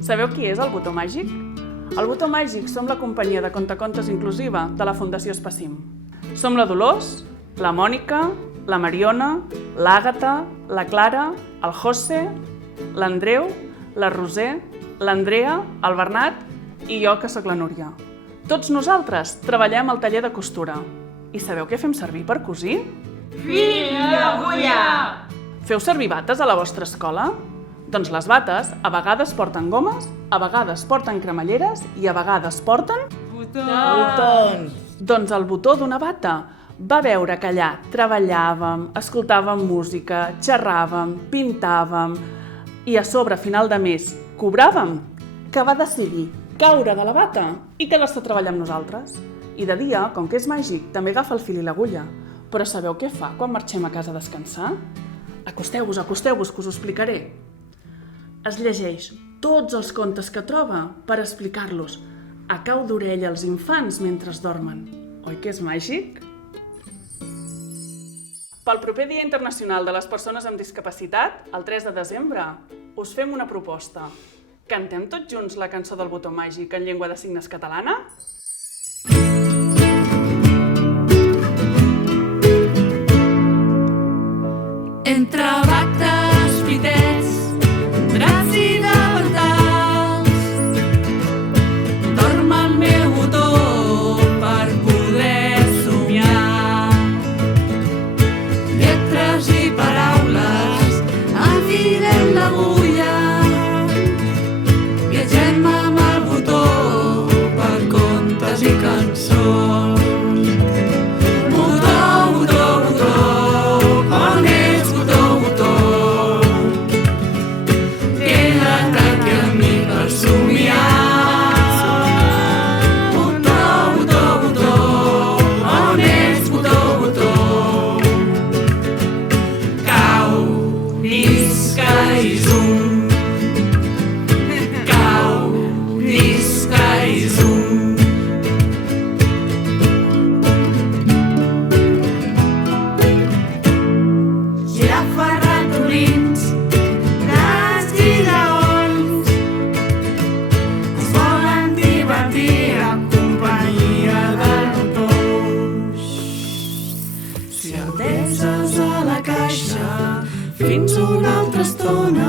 Sabeu qui és el Botó Màgic? El Botó Màgic som la companyia de contacontes inclusiva de la Fundació Espacim. Som la Dolors, la Mònica, la Mariona, l'Àgata, la Clara, el José, l'Andreu, la Roser, l'Andrea, el Bernat i jo, que sóc la Núria. Tots nosaltres treballem al taller de costura. I sabeu què fem servir per cosir? Fil i agulla! Feu servir bates a la vostra escola? Doncs les bates a vegades porten gomes, a vegades porten cremalleres i a vegades porten... Botons! Doncs el botó d'una bata va veure que allà treballàvem, escoltàvem música, xerràvem, pintàvem i a sobre, a final de mes, cobràvem, que va decidir caure de la bata i quedar-se a treballar amb nosaltres. I de dia, com que és màgic, també agafa el fil i l'agulla. Però sabeu què fa quan marxem a casa a descansar? Acosteu-vos, que us ho explicaré. Es llegeix tots els contes que troba per explicar-los a cau d'orella als infants mentre es dormen. Oi que és màgic? Pel proper Dia Internacional de les Persones amb Discapacitat, el 3 de desembre, us fem una proposta. Cantem tots junts la cançó del Botó Màgic en llengua de signes catalana? Entre bates, pitets, draps i davantals, dorm el meu botó per poder somiar. Lletres i paraules, enfilem l'agulla, viatgem amb el botó per contes i cançons. Fins una altra estona,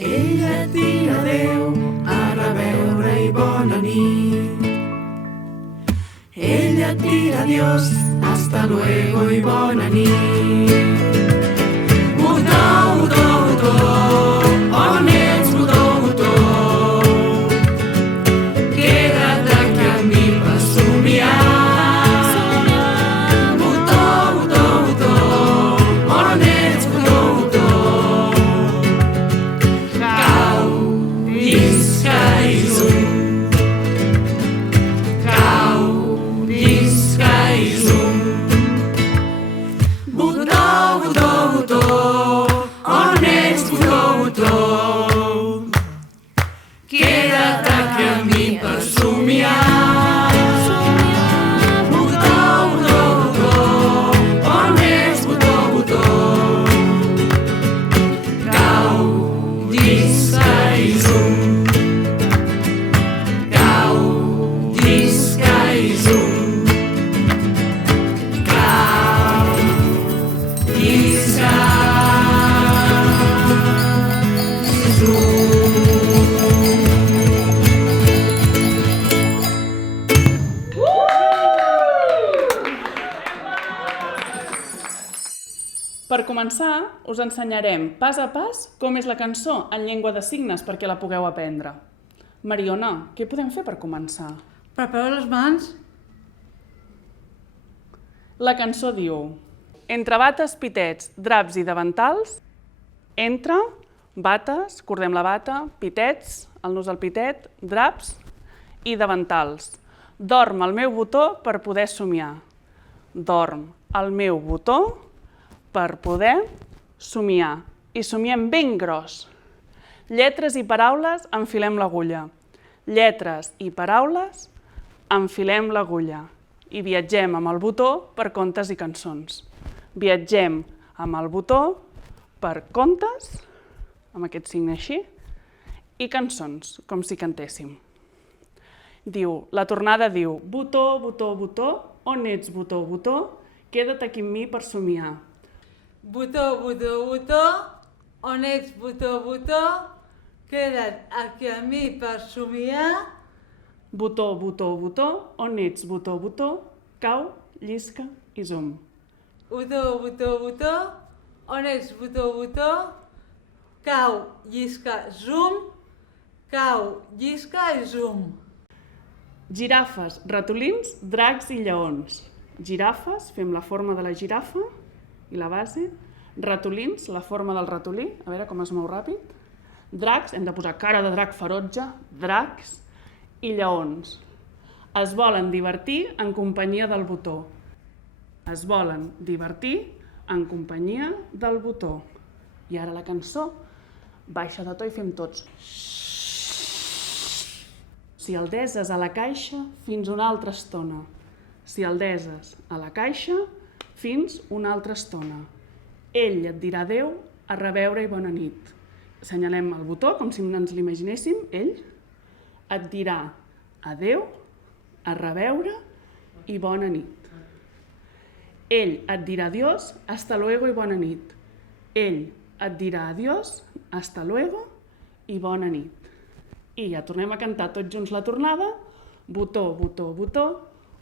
ella et dirà adéu, a reveure i bona nit. Ella et dirà adiós, hasta luego i bona nit. Botó, botó, botó, on ets, botó, botó? Queda't aquí amb mi per somiar. Per començar, us ensenyarem pas a pas com és la cançó en llengua de signes perquè la pugueu aprendre. Mariona, què podem fer per començar? Prepareu les mans. La cançó diu: entre bates, pitets, draps i davantals, entre, bates, cordem la bata, pitets, el nus al pitet, draps i davantals. Dorm el meu botó per poder somiar. Dorm el meu botó per poder somiar. I somiem ben gros. Lletres i paraules, enfilem l'agulla. Lletres i paraules, enfilem l'agulla. I viatgem amb el botó per contes i cançons. Viatgem amb el botó per contes, amb aquest signe així, i cançons, com si cantéssim. La tornada diu, botó, botó, botó, on ets, botó, botó? Queda't aquí amb mi per somiar. Botó, botó, botó, on ets, botó, botó? Queda't aquí amb mi per somiar. Botó, botó, botó, on ets, botó, botó? Cau, llisca i zum. Botó, botó, botó, on ets, botó, botó? Cau, llisca, zum. Cau, llisca i zum. Girafes, ratolins, dracs i lleons. Girafes, fem la forma de la girafa i la base. Ratolins, la forma del ratolí, a veure com es mou ràpid. Dracs, hem de posar cara de drac ferotge, dracs i lleons. Es volen divertir en companyia del botó. Es volen divertir en companyia del botó. I ara la cançó, baixa de to i fem tots. Si el deses a la caixa, fins una altra estona. Si el deses a la caixa, fins una altra estona. Ell et dirà adéu, a reveure i bona nit. Assenyalem el botó, com si ens l'imaginéssim, ell et dirà adéu, a reveure i bona nit. Ell et dirà adiós, hasta luego i bona nit. Ell et dirà adiós, hasta luego i bona nit. I ja tornem a cantar tots junts la tornada. Botó, botó, botó,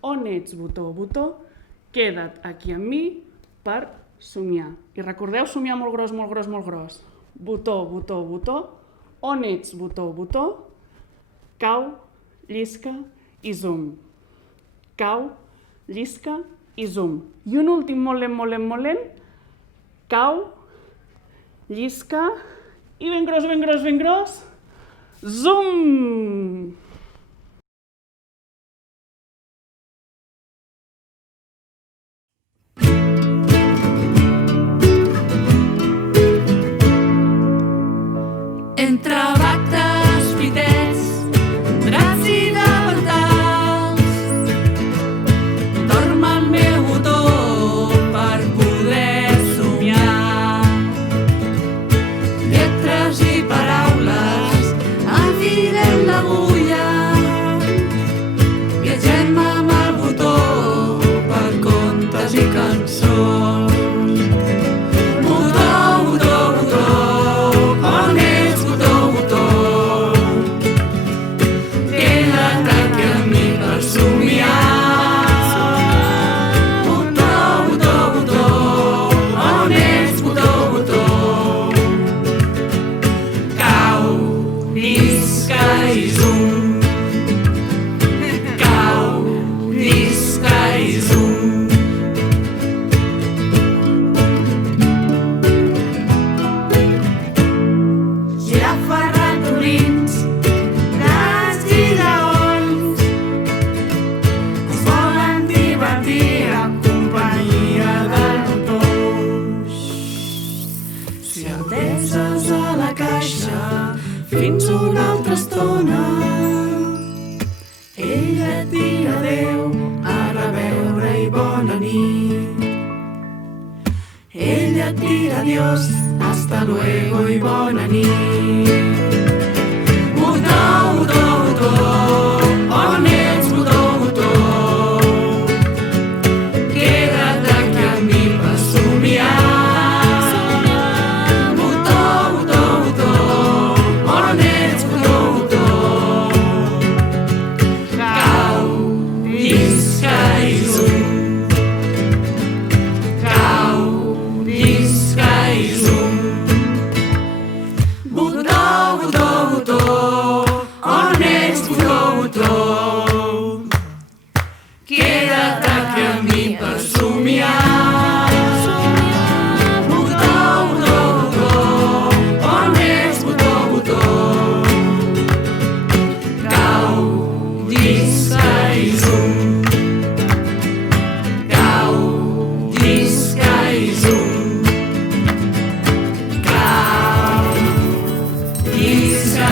on ets, botó, botó? Queda't aquí amb mi per somiar. I recordeu somiar molt gros, molt gros, molt gros. Botó, botó, botó, on ets, botó, botó? Cau, llisca i zum. Cau, llisca i zum. I un últim molt lent, molt lent, molt lent. Cau, llisca i ben gros, ben gros, ben gros. Zum! Entre bates, pitets, draps i davantals, dorm el meu botó per poder somiar. Lletres i paraules, enfilem l'agulla, viatgem amb el botó per contes i cançons. Fins una altra estona, ell et dirà adéu, a reveure i bona nit. Ell et dirà adiós, hasta luego i bona nit. Botó, botó, botó, on ets, botó, botó? Queda't aquí amb mi per somiar. Queda't aquí amb mi per somiar. Botó, botó, botó, on ets, botó, botó? Cau, llisca i zum. Cau, llisca i zum. Cau, llisca